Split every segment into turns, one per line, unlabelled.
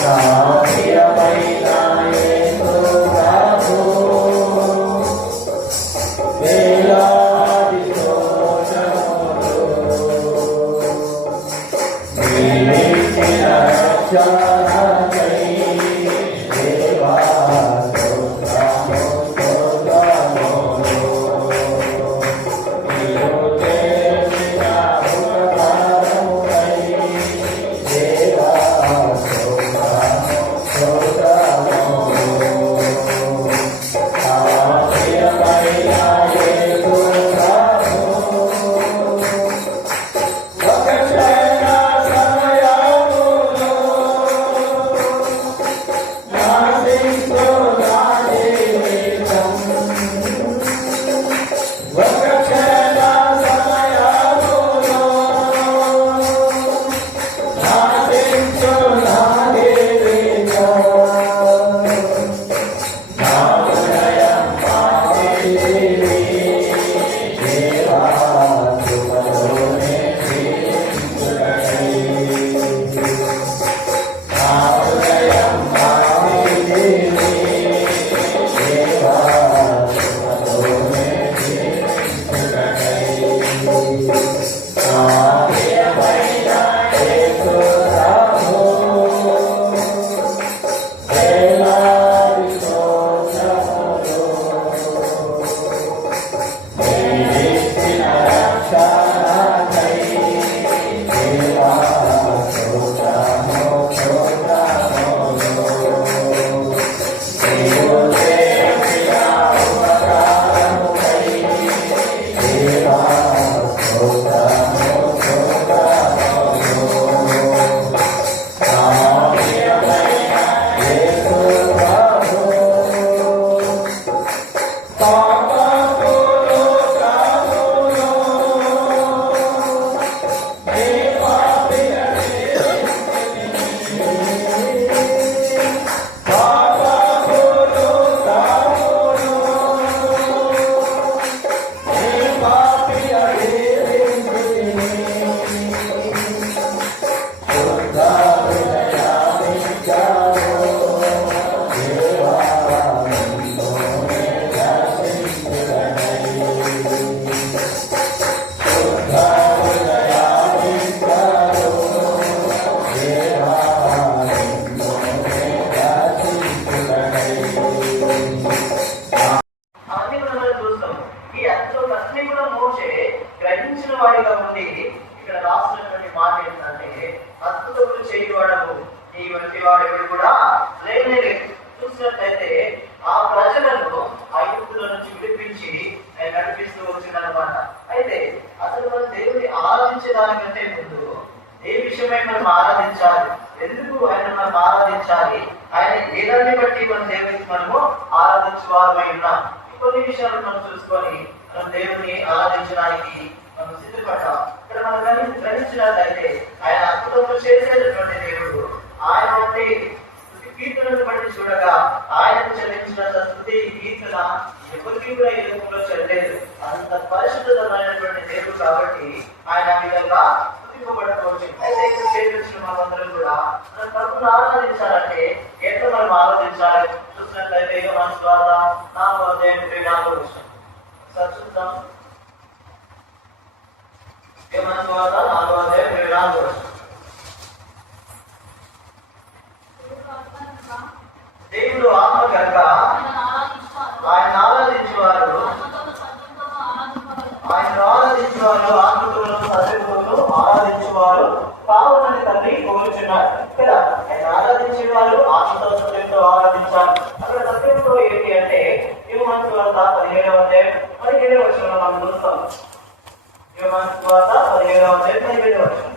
Sara. ఆరాధించే దానికంటే ముందు ఏ విషయమై మనం ఆరాధించాలి? ఎందుకు ఆయన మనం ఆరాధించాలి? ఆయన ఏదాన్ని బట్టి మన దేవునికి మనము ఆరాధించువారమై ఉన్నాం కొన్ని విషయాలు మనం చూసుకొని మనం దేవుని ఆరాధించడానికి మనం సిద్ధపడ్డాం. ఇక్కడ మనం గ్రహించినట్లయితే ఆయన అద్భుతంలో చేసేటటువంటి దేవుడు ఆయన వంటి కీర్తనను బట్టి చూడగా ఆయనకు చెల్లించినంత స్థుతి కీర్తన ఎవరికి కూడా ఈ లోకంలో చెల్లలేదు అంత పరిశుద్ధమైనటువంటి దేవుడు కాబట్టి ఆయన విధంగా స్థుతింపబడవచ్చు అయితే ఇక్కడ చేయించిన మనందరం కూడా మన తరపున ఆరాధించాలంటే ఎట్లా మనం ఆరాధించాలి? చూసినట్లయితే మన ద్వారా నా అధ్యాయం ఇరవై నాలుగో విషయం సచ్చుద్దాం మన ద్వారా నాలుగు అధ్యాయం ఇరవై నాలుగో విషయం దేవుడు ఆత్మ కనుక ఆయన ఆరాధించేవారు ఆయన ఆరాధించేవారు ఆత్మకులను సత్యములను ఆరాధించేవారు కావాలని తండ్రి కోరుచున్నారు ఇక్కడ ఆయన ఆరాధించేవారు ఆత్మతో సత్యంతో ఆరాధించాలి అక్కడ సత్యంతో ఏంటి అంటే ఇవి మనసు వద్ద పదిహేడవ అధ్యాయం పదిహేడవ వచ్చిన మనం చూస్తాం ఇవి మనసు వద్ద పదిహేడవ అధ్యాయం పదిహేడవ వచ్చిన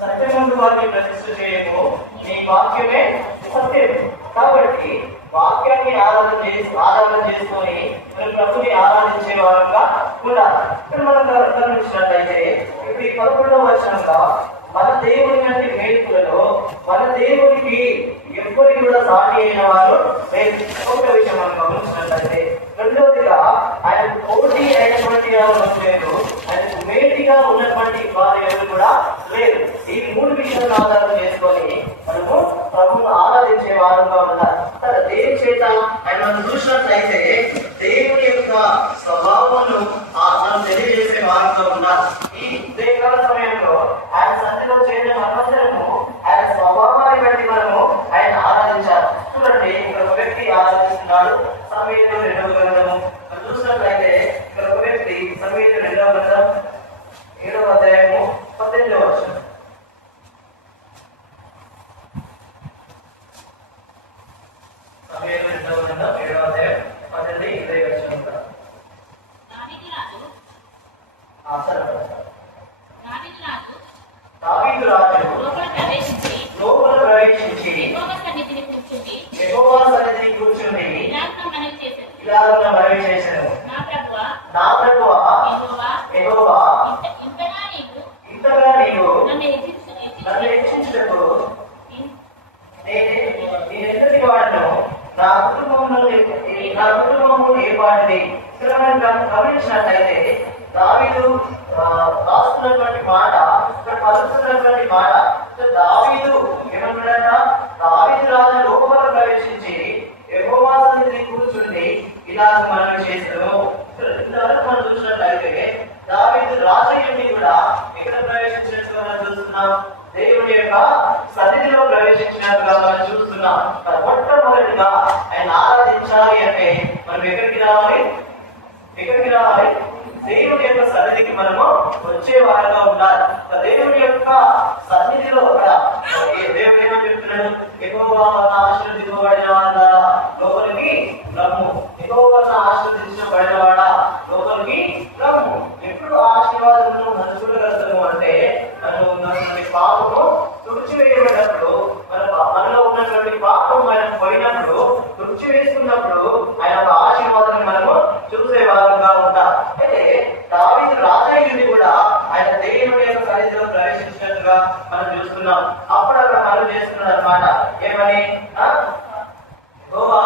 సత్యమందు వారిని ప్రతిష్ఠ చేయము నీ వాక్యమే సత్యం కాబట్టి వాక్యాన్ని ఆరాధన చేసి ఆరాధన చేసుకొని ప్రభుని ఆరాధించే వారంగా ఉండాలి ఇక్కడ మనం గమనించినట్లయితే ఇప్పుడు ఈ పదకొండవ వచనంగా మన దేవుని వంటి మేలుకులలో మన దేవునికి ఎవ్వరి కూడా సాటి అయిన వారు ఒక విషయం మనం గమనించినట్లయితే రెండవదిగా ఆయన కోటి అయినటువంటి లేదు ఆయన మేటిగా ఉన్నటువంటి భార్యలు కూడా లేదు ఈ మూడు విషయాలను ఆధారం చేసుకొని మనము ప్రభుత్వం ఆరాధించే వారంగా ఉన్నారు. సరే చేత ఆయన మనం
చూసినట్లయితే దేవుని యొక్క స్వభావమును తెలియజేసే వారంగా ఉన్నారు. ఈ ఉదయకాల సమయంలో ఆయన సన్నిధిలో చేరిన మనమందరము ఆయన స్వభావాన్ని బట్టి ఆయన ఆరాధించాలి. చూడండి ఇక్కడ ఒక వ్యక్తి రెండవ గ్రంథము చూసినట్లయితే ఇక్కడ ఒక వ్యక్తి సమయంలో Mark. పాపము తుడిచివేయబడినప్పుడు మన మనలో ఉన్నటువంటి పాపం మనం పోయినప్పుడు తుడిచివేసుకున్నప్పుడు వేసుకున్నప్పుడు ఆయన ఒక ఆశీర్వాదాన్ని మనము చూసే వారంగా ఉంటాం అయితే దావీదు రాజయ్యుని కూడా ఆయన దేవుని యొక్క సన్నిధిలో ప్రవేశించినట్టుగా మనం చూస్తున్నాం అప్పుడు అక్కడ మనం చేస్తున్నాడు అనమాట ఏమని ఆ? యెహోవా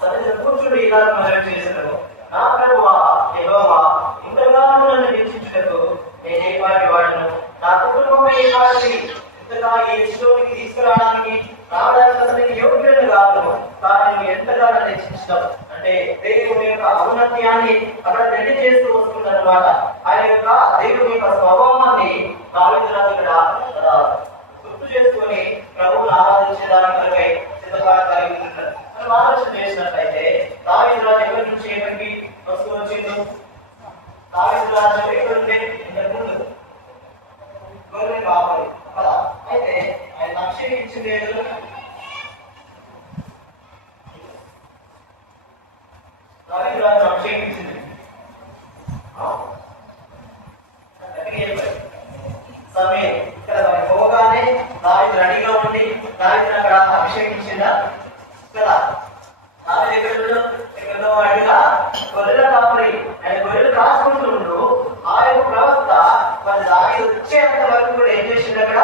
సన్నిధిలో కూర్చుని ఇలా మనం చేశాను నా ప్రభువా యెహోవా ఇంతగానో నన్ను హెచ్చించుటకు నేను ఏ పాటి వాడను నా కుటుంబం ఏ పాటిది ఇంతగా ఈ విషయంలోకి తీసుకురావడానికి రావడానికి అసలు నేను యోగ్యులను కాదు కానీ నువ్వు ఎంతగా నన్ను హెచ్చించడం అంటే దేవుని యొక్క ఔన్నత్యాన్ని అక్కడ తెలియజేస్తూ అనమాట ఆయన యొక్క దేవుని యొక్క స్వభావాన్ని దావిద్రాజు ఇక్కడ గుర్తు చేసుకొని ప్రభువును ఆరాధించేదానికి కొరకై సిద్ధపాటు కలిగి ఉంటారు మనం ఆలోచన చేసినట్లయితే దావిద్రాజు ఎక్కడి నుంచి ఎక్కడికి వస్తూ వచ్చిందో దావిద్రాజు ఎక్కడి నుండి? ఇంతకు ముందు గొర్రె కావాలి కదా? అయితే ఆయన లక్ష్యం ఇచ్చింది ఏదో దావిద్రాజు అభిషేకించింది సమయం ఇక్కడ వారు పోగానే దావిదు రెడీగా ఉండి దావిదు అక్కడ అభిషేకించిందా? కదా. దావిదు ఎక్కడ ఎక్కడో వాడిగా గొర్రెల కాపరి ఆయన గొర్రెలు కాసుకుంటుండ్రు ఆ యొక్క ప్రవక్త మరి దావిదు వచ్చేంత వరకు కూడా ఏం చేసిండు అక్కడ?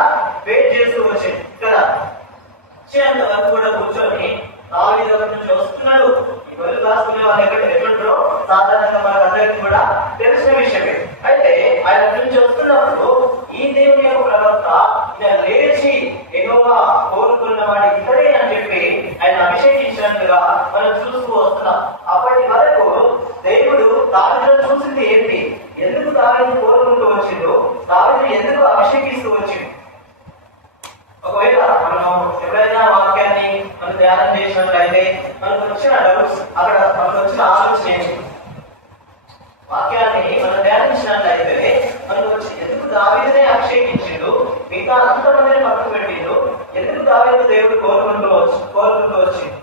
వెయిట్ చేస్తూ వచ్చింది కదా. వచ్చేంత వరకు కూడా కూర్చొని దావిదు దగ్గర నుంచి వస్తున్నాడు. ఈ గొర్రెలు కాసుకునే వాళ్ళు ఎక్కడ ఎట్లుంటారో సాధారణంగా మనకు అందరికీ కూడా తెలిసిన విషయమే. అయితే ఆయన గురించి వస్తున్నప్పుడు ఈ దేవుని యొక్క ప్రవక్త ఈయన లేచి ఎగోగా కోరుకున్న వాడి ఇతడే అని చెప్పి ఆయన అభిషేకించినట్టుగా మనం చూస్తూ వస్తున్నాం. అప్పటి వరకు దేవుడు దావిలో చూసింది ఏంటి? ఎందుకు దావిని కోరుకుంటూ వచ్చిందో దావిని ఎందుకు అభిషేకిస్తూ వచ్చింది ఒకవేళ మనం ఎవరైనా వాక్యాన్ని మనం ధ్యానం చేసినట్లయితే మనకు వచ్చిన డౌట్స్ అక్కడ మనకు వచ్చిన ఆలోచన ఏంటి? వాక్యాన్ని మనం ధ్యానించినట్లయితే మనకు వచ్చి ఎందుకు దావీదునే ఆక్షేపించిండు? మిగతా అంతమందిని పక్కన పెట్టిండు. ఎందుకు దావీదు దేవుడు కోరుకుంటూ వచ్చి కోరుకుంటూ వచ్చింది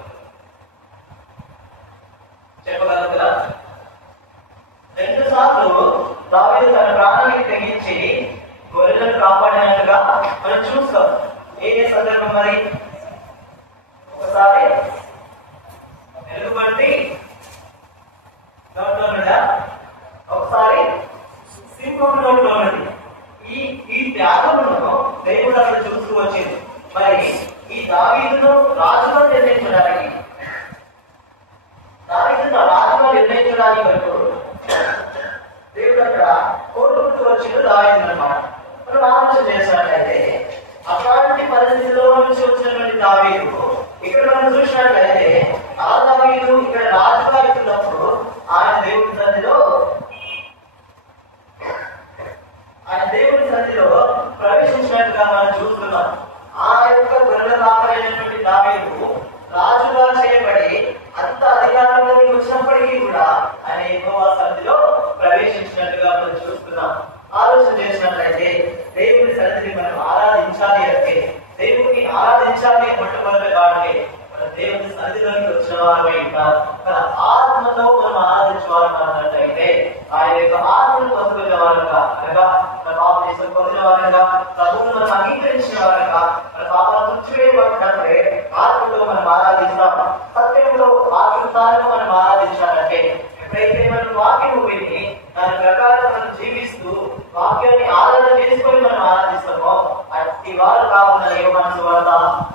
వాక్యాన్ని ఆరాధన చేసుకొని మనం ఆరాధిస్తామో అట్టి వారు కాకుండా ఏ మనసు వల్ల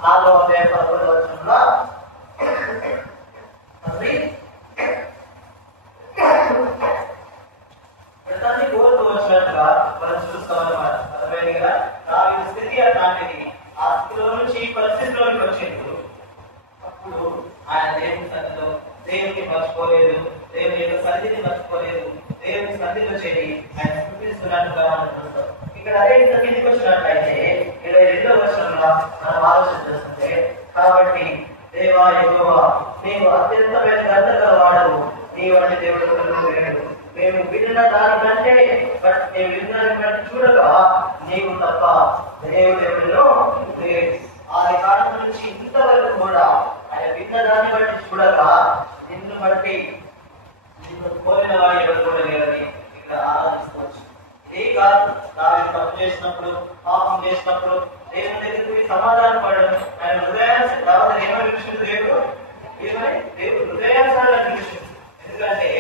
నాలుగవ అధ్యాయ పదకొండు వచ్చిన ప్రతిదాన్ని స్థితి అట్లాంటిది. ఆ స్థితిలో నుంచి అప్పుడు ఆయన మర్చిపోలేదు. దేవుని యొక్క మర్చిపోలేదు. దేవుని సన్నిధిలో చేయి దానికి కావాలనుకుంటాం ఇక్కడ అదే ఇంత కిందికి వచ్చినట్లయితే ఇరవై రెండో వర్షంలో మనం ఆలోచన చేస్తుంటే కాబట్టి దేవా ఎక్కువ నీవు అత్యంతమైన ఘనత వాడవు నీ వంటి దేవుడు లేడు. మేము విన్న దానికంటే బట్ నేను విన్నాను బట్టి చూడగా నీవు తప్ప దేవుడు ఎవరిలో ఆది కాలం నుంచి ఇంతవరకు కూడా ఆయన విన్న దాన్ని బట్టి చూడగా నిన్ను బట్టి నిన్ను కోరిన వాడు ఎవరు కూడా లేదని ఇక్కడ ఆరాధించవచ్చు. ఏ కాదు. దాని తప్పు చేసినప్పుడు పాపం చేసినప్పుడు దేవుని దగ్గరికి సమాధానం పడడం ఆయన హృదయాన్ని తర్వాత ఏమని విషయం దేవుడు? ఏమని? దేవుడు హృదయాన్ని విషయం ఎందుకంటే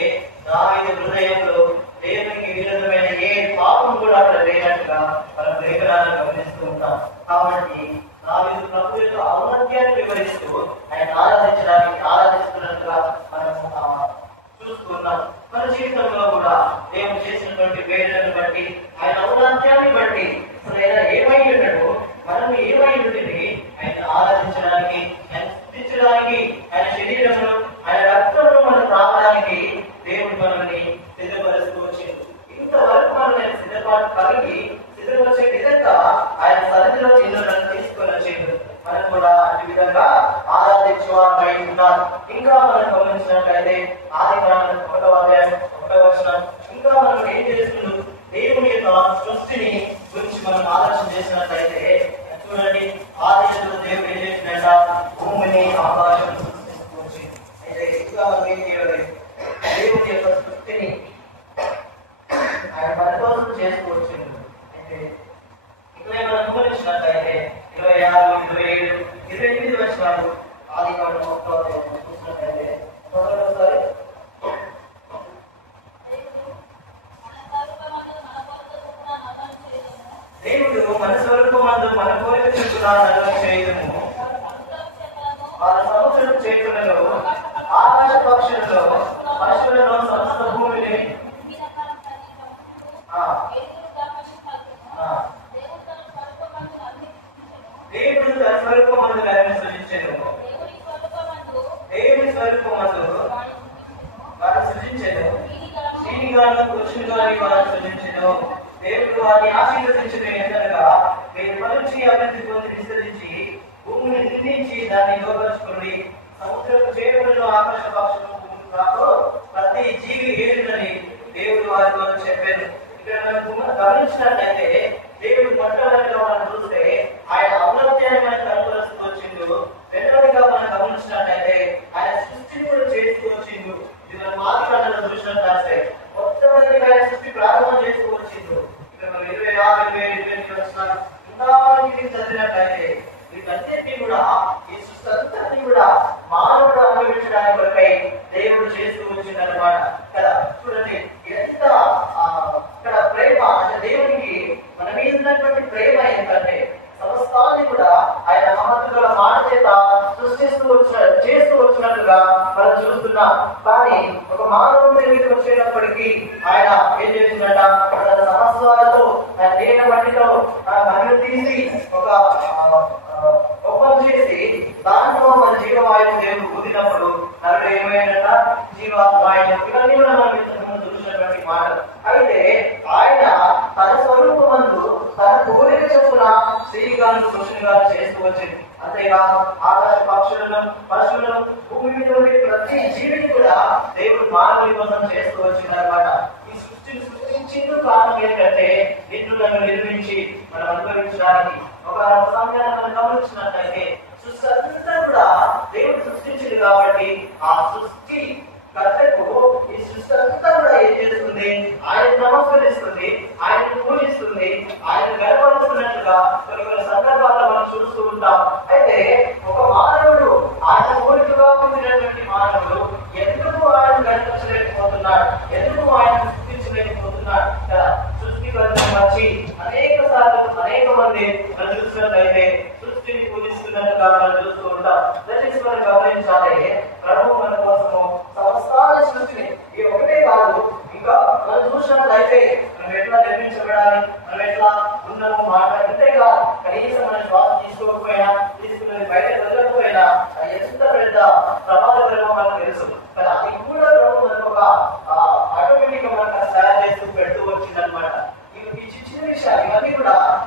దాని హృదయంలో దేవునికి విరుద్ధమైన ఏ పాపం కూడా అక్కడ లేనట్టుగా మనం లేఖనాలను గమనిస్తూ ఉంటాం. కాబట్టి దాని ప్రభు యొక్క ఔన్నత్యాన్ని వివరిస్తూ ఆయన ఆరాధించడానికి ఆరాధిస్తున్నట్టుగా మనం చూస్తున్నాం. మన జీవితంలో కూడా మేము చేసినటువంటి వేదనను బట్టి ఆయన ఔదాంత్యాన్ని బట్టి అసలు ఏమైందో మనం ఏమై ఉంటుంది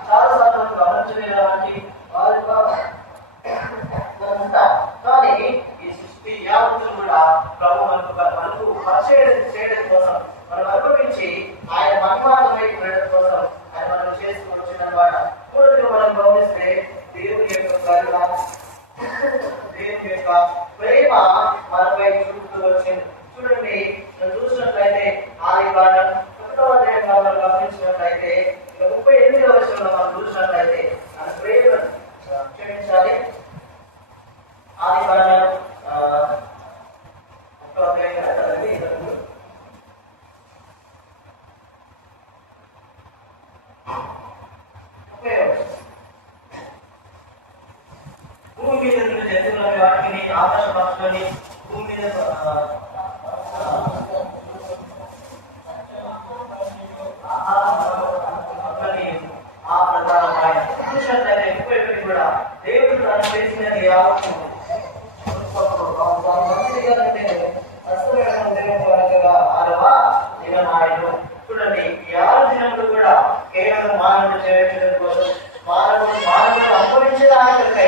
చాలా సార్లు మనం కానీ ఈ సృష్టి యావత్తు కూడా ప్రభు మనకు మనకు పరిచయం పెరిగిన జంతువులని వాటిని ఆకాశ పక్షులని భూమి మీద ఆ ప్రధానమైన పురుషులైన కూడా దేవుడు తాను చేసినది యావత్తు చూడండి ఈ ఆరు కూడా కేవలం మానవుడు చేయడం కోసం మానవుడు మానవుడు అనుభవించడానికి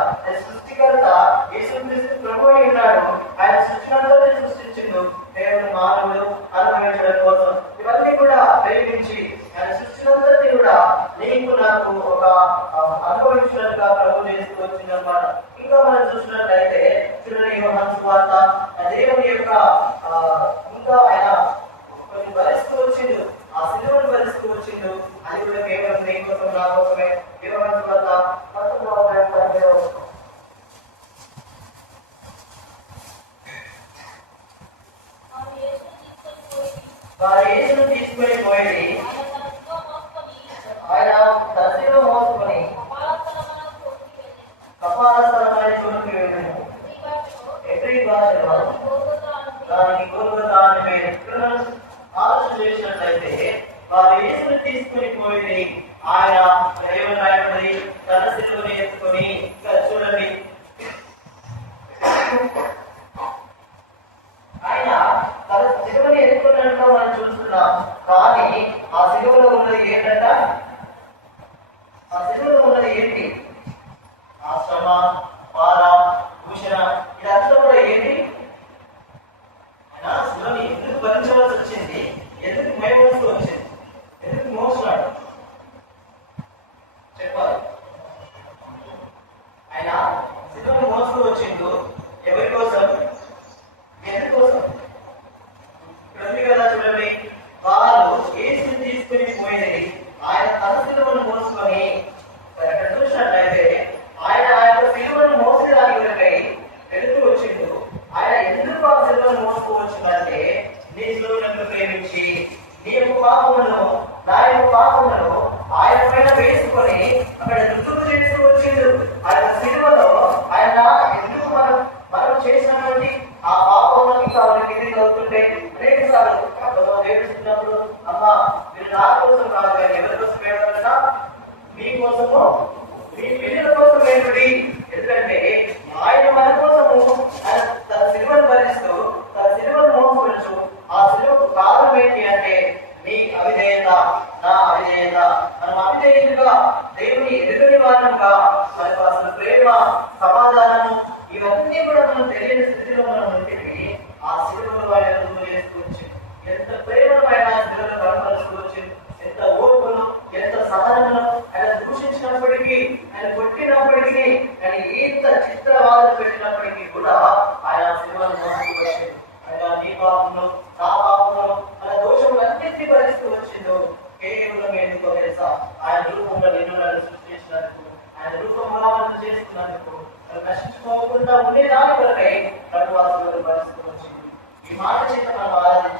వారు యేసును తీసుకుని పోయి ఆయన
దశలో
మోసుకొని
కపాలస్థలమైన చోటుకి వెళ్ళాను ఎవ్రీ భాషలో దానికి కోరుకుంటా అని మీరు ఆలోచన చేసినట్లయితే వారు యేసును తీసుకుని పోయి ఆయన దైవనాయకుడి తలసిలువని ఎత్తుకొని మధ్యలో ఉన్నది ఏంటంట మధ్యలో ఉన్నది ఏంటి ఆశ్రమ పోకుండా ఉండేదాని కొరకై కడువాసులను పరిస్థితి వచ్చింది. ఈ మాట చేత మనం ఆరాధించాలి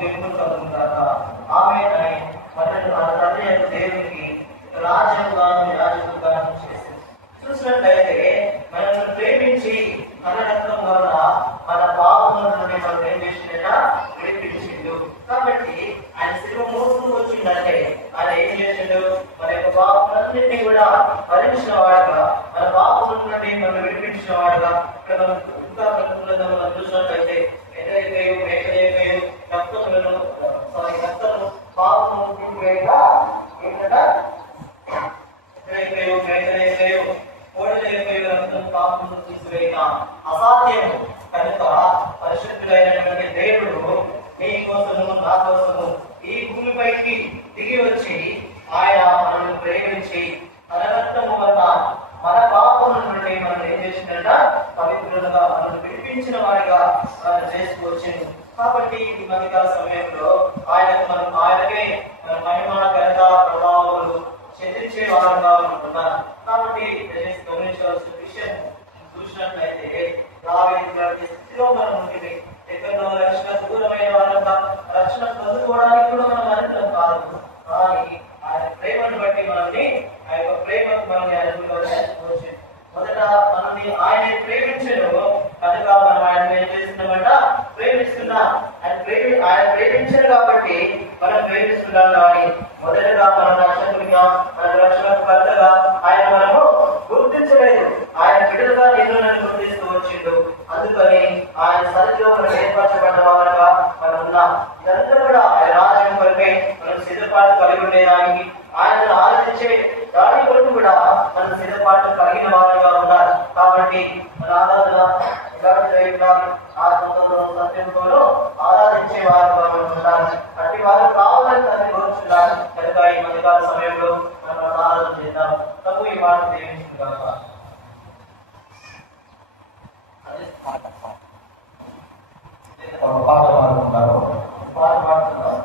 దేవుడు ఆమె మనల్ని దేవునికి రాజ్యంగాను విరాజంగాను చేసింది చూసినట్లయితే మనల్ని ప్రేమించి మన రక్తం వల్ల మన పాపం నుండి ఏం కాబట్టి ఆయన శిలువ మోసుకు వచ్చిందంటే ఆయన ఏం చేసిండు? మన యొక్క పాపలన్నింటినీ కూడా భరించిన వాడు మొదటగా మన రక్షకుడిగా మన రక్షణకు కర్తగా ఆయన మనము గుర్తించలేదు. ఆయన బిడ్డలుగా నిన్ను గుర్తిస్తూ వచ్చిండు. అందుకని ఆయన సరిగ్గా మనం ఏర్పరచబడ్డ వారుగా మనం ఉన్నాం ఇదంతా కూడా ఆయన రాజ్యం కొరకే మనం సిద్ధపాటు కలిగి ఉండేదానికి ఆయనను ఆరాధించే దాని కొరకు కూడా మనం సిద్ధపాటు కలిగిన వారుగా ఉన్నారు కాబట్టి మన ఆరాధన విధానం చేయకున్నాను ఆ సందర్భంలో సత్యంతో ఆరాధించే వారు పాట
పాడుతున్నారు పాట పాడుతున్నారు